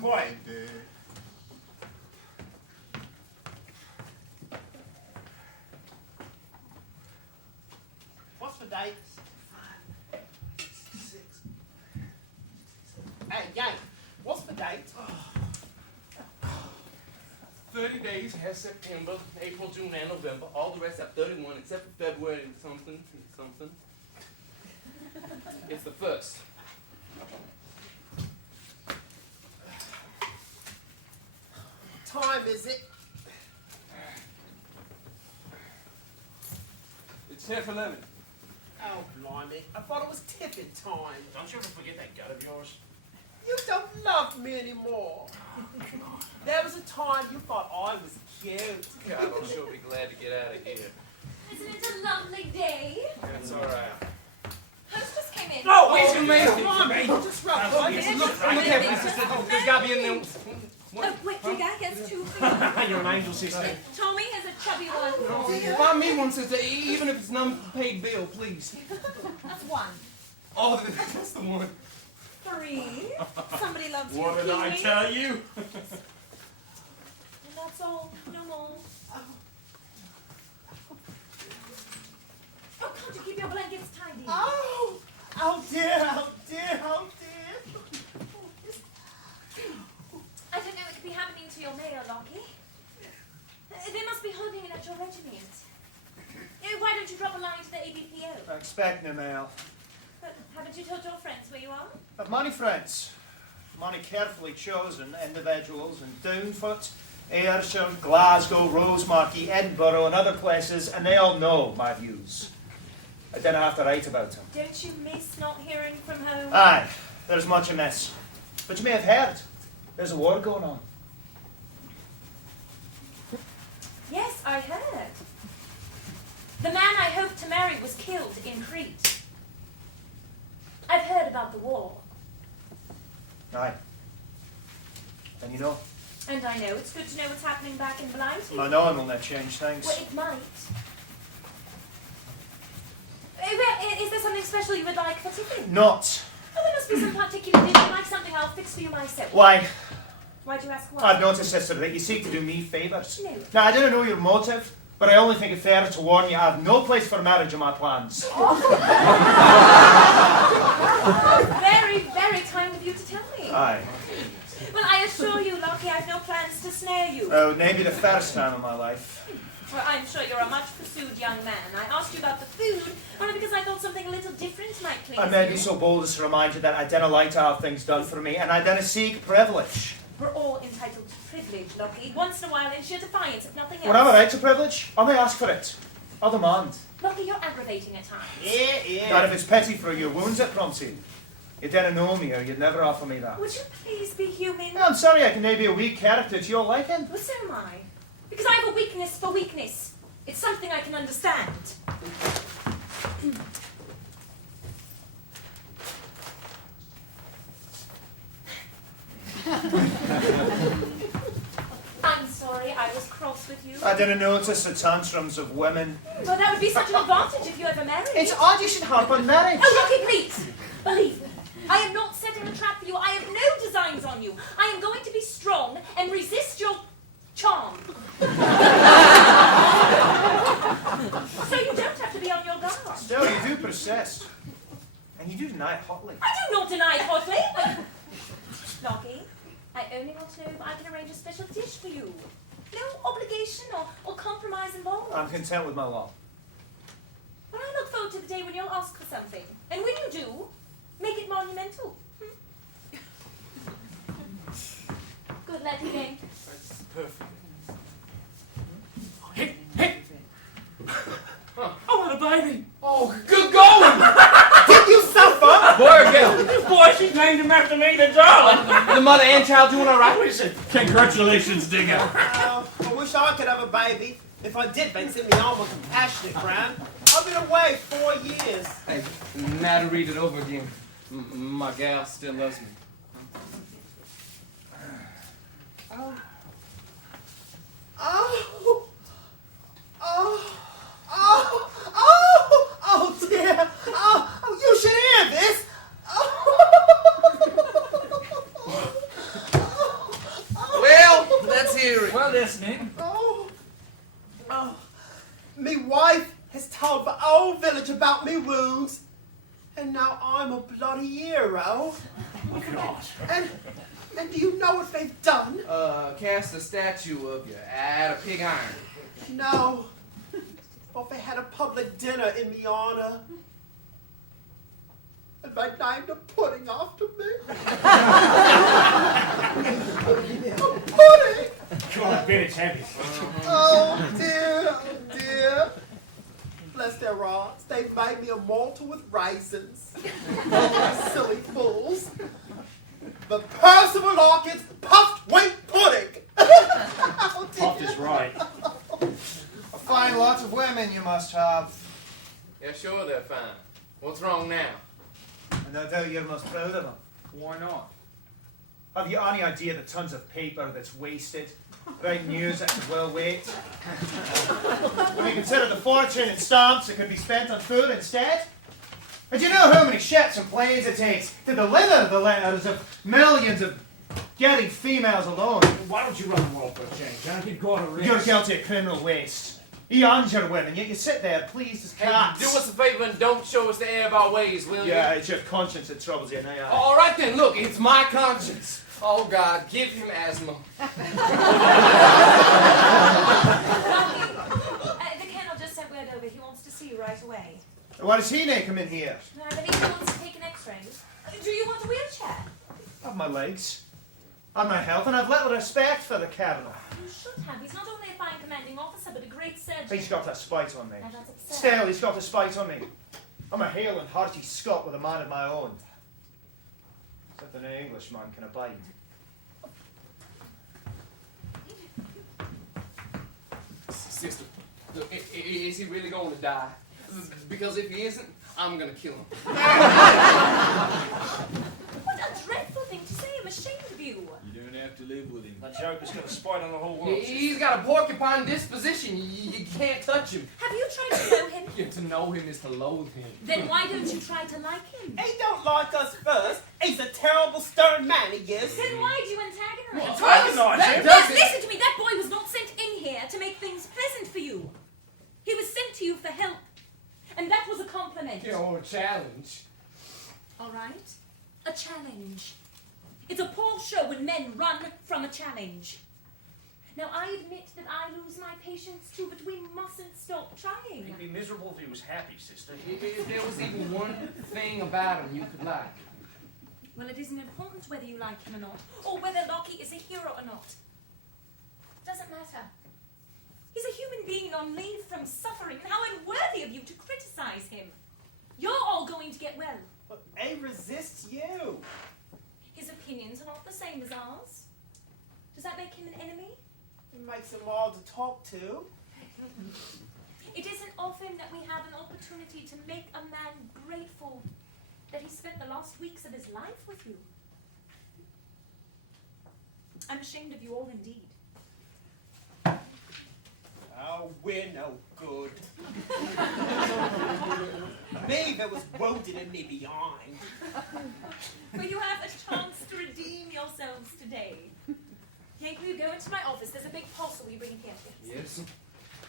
Quiet. What's the date? 5, 6. Hey, Yang, what's the date? 30 days has September, April, June, and November. All the rest have 31 except for February and something. It's the 1st. Time is it? It's 10 for 11. Oh, blimey. I thought it was tipping time. Don't you ever forget that gut of yours? You don't love me anymore. There was a time you thought I was cute. God, I'll sure be glad to get out of here. Isn't it a lovely day? That's all right. Host just came in. No, wait, you made Come on, man. Just run. Look at me, sister. There's got to be a new... Oh, wait, you guys has two for you. You're an angel, sister. Tommy has a chubby one for you. Buy me one, sister, even if it's an unpaid bill, please. That's one. Oh, that's the one. 3. Somebody loves you, What did I Kiwi. tell you? And that's all. No more. Oh, can't you keep your blankets tidy? Oh! Oh dear, oh dear, oh dear. I don't know what could be happening to your mayor, Lockie. They must be holding it at your regiment. Why don't you drop a line to the ABPO? I expect no mail. But haven't you told your friends where you are? I've many friends, many carefully chosen individuals in Downfoot, Ayrshire, Glasgow, Rosemarkie, Edinburgh and other places, and they all know my views. I don't have to write about them. Don't you miss not hearing from home? Aye, there's much amiss. But you may have heard, there's a war going on. Yes, I heard. The man I hoped to marry was killed in Crete. I've heard about the war. Aye. And you know, And I know it's good to know what's happening back in Blighty. my knowing will not change things. Well, it might. Is there something special you would like for tiffin? Not. Oh, there must be some particular dish. Like something I'll fix for you myself. Why? Why'd you ask why? I've noticed, sister, that you seek to do me favours. No. Now, I don't know your motive, but I only think it fair to warn you I have no place for marriage in my plans. Very, very kind of you to tell me. Aye. Well, I assure you, Lockie, I've no plans to snare you. Oh, maybe the first time in my life. Well, I'm sure you're a much pursued young man. I asked you about the food, only because I thought something a little different might please I may you. be so bold as to remind you that I dinna like to have things done for me, and I dinna seek privilege. We're all entitled to privilege, Lockie. Once in a while, in sheer defiance, if nothing else. When I'm a right to privilege, I may ask for it. I'll demand. Lockie, you're aggravating at times. Yeah. Not if it's petty for your wounds it prompts you. You dinna know me, or you'd never offer me that. Would you please be human? Yeah, I'm sorry I can maybe a weak character to your liking. Well, so am I. Because I have a weakness for weakness. It's something I can understand. I'm sorry, I was cross with you. I didn't notice the tantrums of women. Well, that would be such an advantage if you ever married. It's odd you should harp on marriage. Oh, Lockie, please! Believe me, I am not setting a trap for you. I have no designs on you. I am going to be strong and resist your charm. So you don't have to be on your guard. Still, you do persist. And you do deny it hotly. I do not deny it hotly. Lockie, I only want to know if I can arrange a special dish for you. No obligation or compromise involved. I'm content with my lot. But I look forward to the day when you'll ask for something. And when you do, make it monumental. Good luck again. That's perfect. Hey! I want a baby! Oh, good going! Did you suffer? Boy or girl? Boy, she named him after me, the darling! The mother and child doing all right? Congratulations, Digger! I wish I could have a baby. If I did, they'd send me on with compassionate, Fran. I've been away 4 years. Hey, now to read it over again. My gal still loves me. We're listening. Oh, me wife has told the whole village about me wounds, and now I'm a bloody hero. Oh, God. And do you know what they've done? Cast a statue of you at a pig iron. No, but they had a public dinner in me honor. And they named a pudding after me. A pudding! God, Ben, it's heavy. Oh dear. Bless their hearts, they've made me a mortar with raisins. Oh, silly fools. But Percival Larkin's puffed wheat pudding. Oh, dear. Puffed is right. A fine lot of women you must have. Yeah, sure they're fine. What's wrong now? And no doubt you're most proud of them. Why not? Have you any idea the tons of paper that's wasted? Writing news that could well wait. When you consider the fortune in stamps that could be spent on food instead? And do you know how many ships and planes it takes to deliver the letters of millions of getting females alone? Why don't you run the world for a change, huh? Give God a rest. You're guilty of criminal waste. You and your women, yet you sit there pleased as Hey, cats. do us a favor and don't show us the error of our ways, will you? Yeah, it's your conscience that troubles you now. All right then, look, it's my conscience. Oh God, give him asthma. The colonel just sent word over. He wants to see you right away. Why does he come in here? I believe he wants to take an X-ray. Do you want a wheelchair? I have my legs. And my health, and I've little respect for the Colonel. You should have. He's not only a fine commanding officer, but a great surgeon. He's got a spite on me. Now that's absurd. Still, he's got a spite on me. I'm a hale and hearty Scot with a man of my own. Something an Englishman can abide. Sister, look, is he really going to die? Because if he isn't, I'm going to kill him. What a dreadful thing to say. I'm ashamed of you. You don't have to live with him. That joker's got a spite on the whole world. He's got a porcupine disposition. You can't touch him. Have you tried to know him? Yeah, to know him is to loathe him. Then why don't you try to like him? He don't like us first. He's a terrible stern man, he is. Then why do you antagonize him? That Yes, does it. listen to me. That boy was not sent in here to make things pleasant for you. He was sent to you for help. And that was a compliment. Yeah, or a challenge. All right? A challenge. It's a poor show when men run from a challenge. Now, I admit that I lose my patience too, but we mustn't stop trying. He'd be miserable if he was happy, sister. If there was even one thing about him you could like. Well, it isn't important whether you like him or not, or whether Lockie is a hero or not. Doesn't matter. He's a human being on leave from suffering, and how unworthy of you to criticize him. You're all going to get well. But he resists you. His opinions are not the same as ours. Does that make him an enemy? It makes him hard to talk to. It isn't often that we have an opportunity to make a man grateful that he spent the last weeks of his life with you. I'm ashamed of you all indeed. Oh, we're no good. Me that was wounded and me behind. Well, you have a chance to redeem yourselves today. Yank, will you go into my office? There's a big parcel you bring in here. Yes.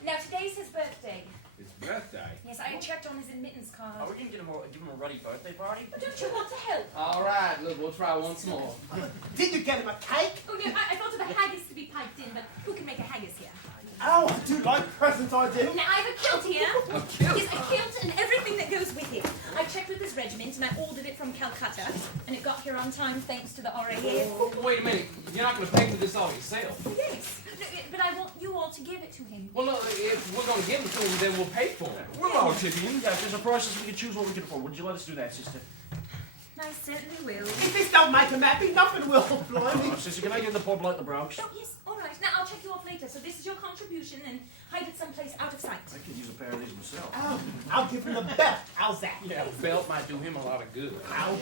Now, today's his birthday. It's birthday. Yes, I checked on his admittance card. Are we going to give him a ruddy birthday party? But don't you want to help? All right, look, we'll try once more. Did you get him a cake? Oh, no, I thought of a haggis to be piped in, but who can make a haggis here? Oh, I do like presents, I do. Now, I have a kilt here. A kilt? Yes, a kilt and everything that goes with it. I checked with his regiment and I ordered it from Calcutta, and it got here on time thanks to the RAF. Wait a minute, you're not going to pay for this all yourself. Yes, but I want you all to give it to him. Well, no, if we're going to give it to him, then we'll pay for it. We'll all chip in. Yeah, if there's a process, we can choose what we can afford. Would you let us do that, sister? I certainly will. If this don't make him happy, nothing will. Blimey. Oh, sister, can I give the pub like the Bronx? Oh, yes, all right. Now, I'll check you off later. So this is your contribution, and hide it someplace out of sight. I could use a pair of these myself. Oh, I'll give him the belt. How's that? Yeah, a belt might do him a lot of good. Ow.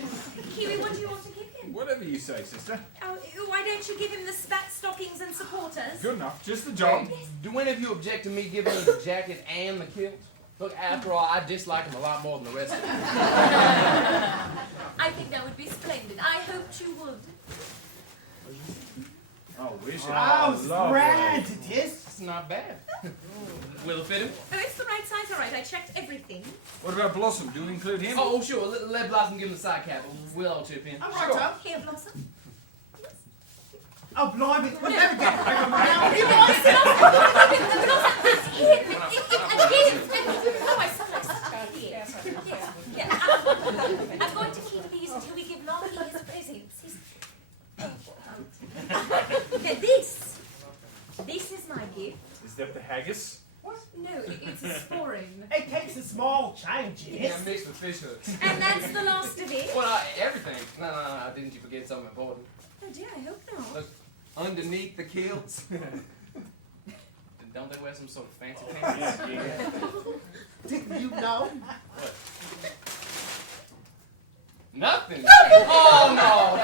Kiwi, what do you want to give him? Whatever you say, sister. Oh, why don't you give him the spat stockings and supporters? Good enough. Just the job. Do any of you object to me giving him the jacket and the kilt? Look, after all, I dislike him a lot more than the rest of them. I think that would be splendid. I hoped you would. Oh, is it? Oh, it's lovely. grand, it is. It's not bad. Will it fit him? Oh, it's the right size, all right. I checked everything. What about Blossom? Do we include him? Oh, sure. Let Blossom give him the side cap. We'll all chip in. All right, Sure. Tom. Here, Blossom. Oh, blimey. We'll never get back on the Oh, I sound like such a idiot. Yeah. I'm going to keep these until we give Lockie his presents. Yeah, this is my gift. Is that the haggis? No, it's a sporring. It takes a small change, Yeah, yes. mixed with fish hooks. And that's the last of it. Well, everything. No. Didn't you forget something important? Oh dear, I hope not. Look, underneath the kilts. Don't they wear some sort of fancy pants? Yeah. Didn't you know? Nothing. Oh no.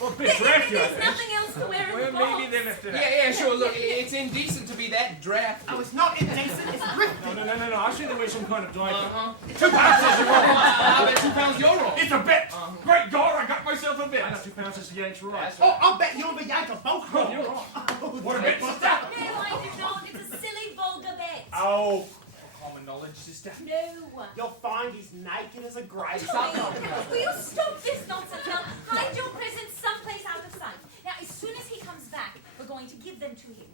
Well, a bit drafty, I There's think. nothing else to wear in Well, the box. maybe then after that. Yeah, sure. Look, it's indecent to be that drafty. Oh, it's not indecent, it's thrifty. No. I see there was some kind of diaper. Uh-huh. 2 pounds says you're wrong. I bet 2 pounds you're wrong. It's a bet. Great God, I got myself a bet. I got 2 pounds says the Yanks were right. That's Oh, right. I'll bet you and the Yank are both wrong. You're right. Oh, What a bet, sister. No, I do not. It's a silly, vulgar bet. Oh, common knowledge, sister. No. You'll find he's naked as a grave. Tommy, will you stop this nonsense now? Hide your presents someplace out of sight. Now, as soon as he comes back, we're going to give them to him.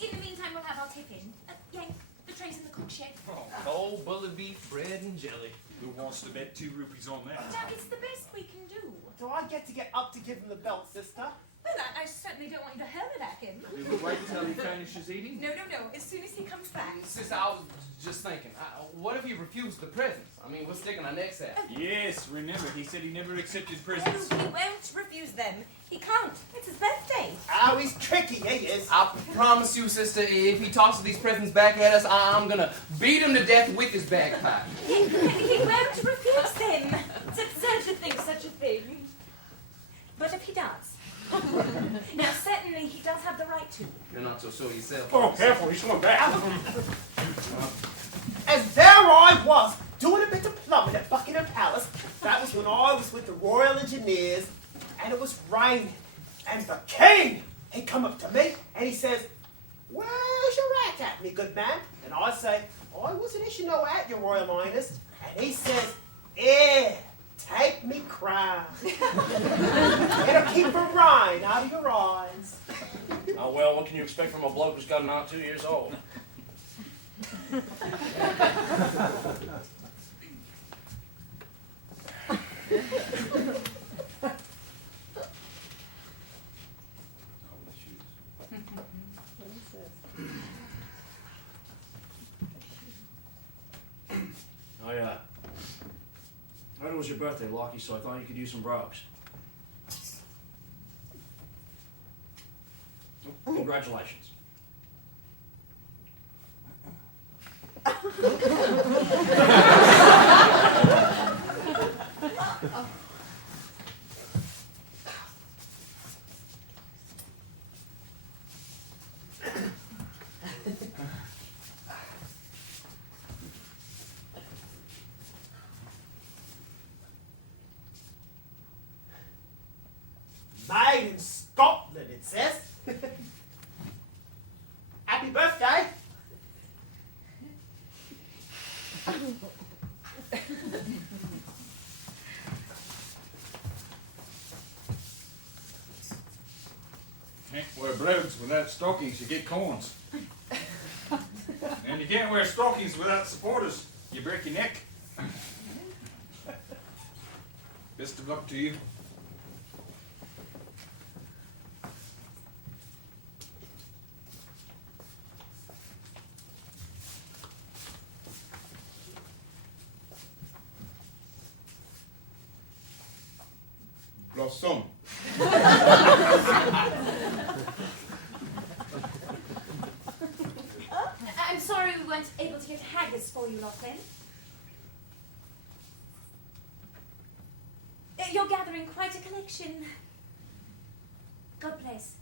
In the meantime, we'll have our tiffin. Yank, the tray's in the cook shed. Oh, cold bullet beef, bread, and jelly. Who wants to bet 2 rupees on that? Now, it's the best we can do. Do I get to get up to give him the belt, sister? Well, I certainly don't want you to hurl it at him. We will wait until he finishes eating. No. As soon as he comes back. Sister, I was just thinking, what if he refused the presents? I mean, we're sticking our necks out. Yes, remember, he said he never accepted No, presents. he won't refuse them. He can't. It's his birthday. Oh, he's tricky, he is. I promise you, sister, if he tosses these presents back at us, I'm gonna beat him to death with his bagpipe. He won't refuse them. Such a thing. But if he does, now certainly he does have the right to. You're not so sure yourself. Oh, careful, he's coming back. And there I was, doing a bit of plumbing at Buckingham Palace. That was when I was with the Royal Engineers, and it was raining. And the king, he come up to me, and he says, "Where's your hat at, me good man?" And I say, "I wasn't issuing no hat, your Royal Highness." And he says, "Here, take me crown. It'll keep the rain out of your eyes." Oh, well, what can you expect from a bloke who's got not 2 years old? I heard it was your birthday, Lockie, so I thought you could use some brogues. Congratulations. Made in Scotland, it says. Happy birthday. Can't wear brogues without stockings, you get corns. And you can't wear stockings without supporters, you break your neck. Best of luck to you. Blossom. I'm sorry we weren't able to get haggis for you, Lachlan. You're gathering quite a collection. God bless.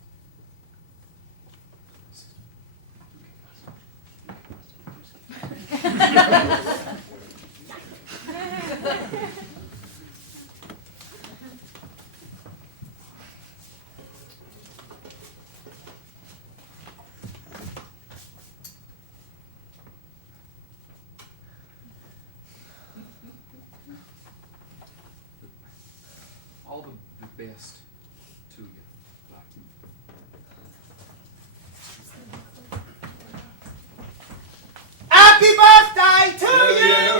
all the best to you. Happy birthday to you!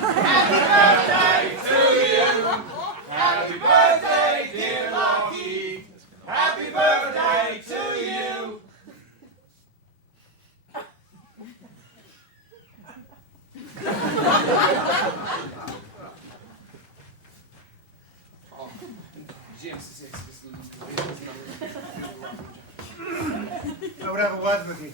Happy birthday to you! Happy birthday, dear Lucky! Happy birthday to you! Oh, Jim, I would have a word with you.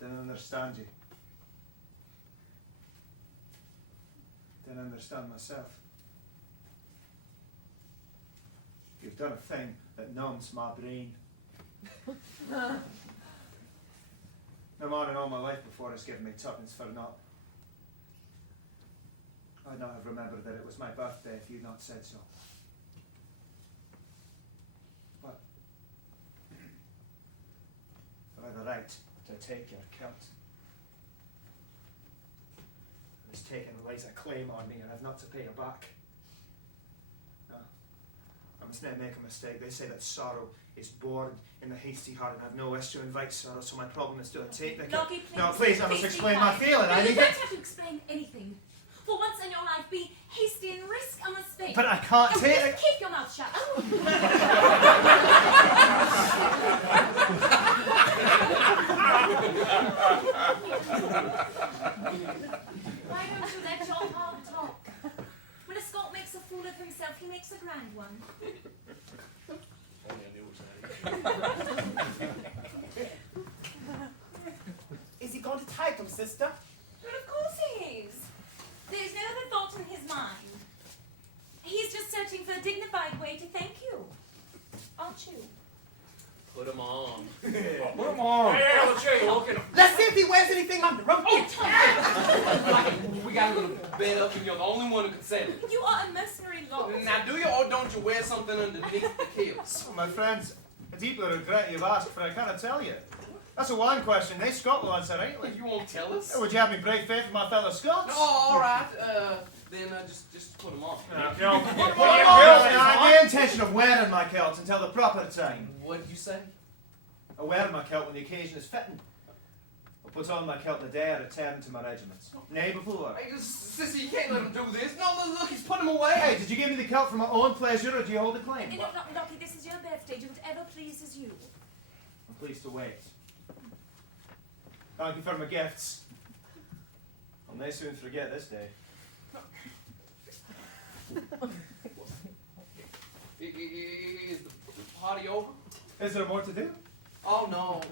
I don't understand you. I don't understand myself. You've done a thing that numbs my brain. No man in all my life before has given me tuppence for naught. I'd not have remembered that it was my birthday if you'd not said so. But have I the right to take your kilt? It's taken lays a claim on me and I've not to pay it back. No. I must not make a mistake. They say that sorrow is born in the hasty heart, and I've no wish to invite sorrow, so my problem is to take the Lucky, please. No, please, I must be explain my quiet. feeling. No, I you need don't to... have to explain anything. For once in your life, be hasty and risk a mistake. But I can't And take just it. keep your mouth shut. Why don't you let your heart talk? When a Scot makes a fool of himself, he makes a grand one. Only I knew it was that. Is he going to take him, sister? Well, of course he is. There's no other thought in his mind. He's just searching for a dignified way to thank you. Aren't you? Put him on. Put them on. Yeah, let's show you. Look at him. Let's see if he wears anything under him. We got a little bed up, and you're the only one who can say it. You are a mercenary lord. Now, do you or don't you wear something underneath the kilts? Oh, my friends, I deeply regret you've asked, for I cannot tell you. That's a one question. They Scot will answer rightly. You won't tell us? Would you have me brave faith with my fellow Scots? Oh, all right. Then just put them on. I have no intention of wearing my kilt until the proper time. What did you say? I wear my kilt when the occasion is fitting. I put on my kilt the day I return to my regiments. Nay, before. Hey, sissy, you can't let him do this. No, look, he's putting him away. Hey, did you give me the kilt for my own pleasure, or do you hold a claim? No, Lockie, this is your birthday. Do whatever pleases you. I'm pleased to wait. Thank you for my gifts. I'll no soon forget this day. Is the party over? Is there more to do? Oh, no.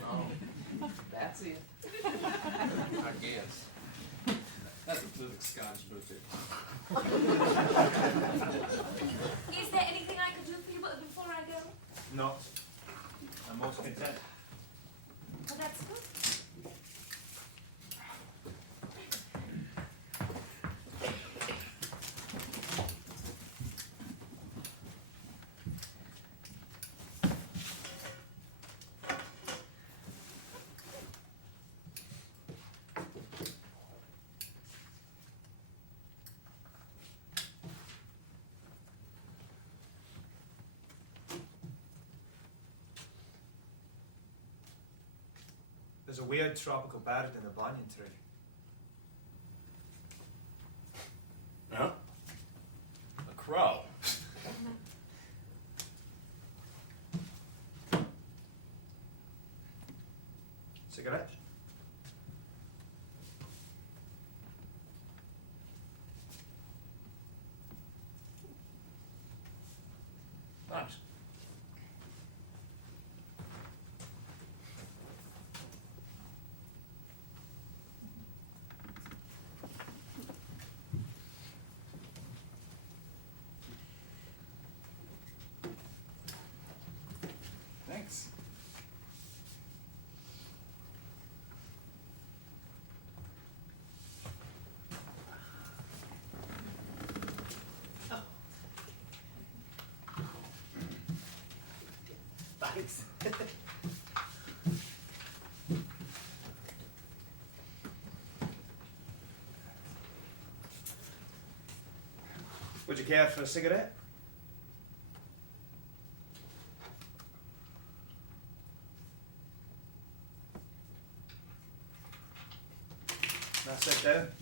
No. That's it. I guess. That's a perfect Scottish birthday. Is there anything I could do for you before I go? Not. I'm most content. Well, that's good. There's a weird tropical bird in the banyan tree. Huh? A crow. Cigarette? Thanks. Thanks. Thanks. Would you care for a cigarette? Now sit down.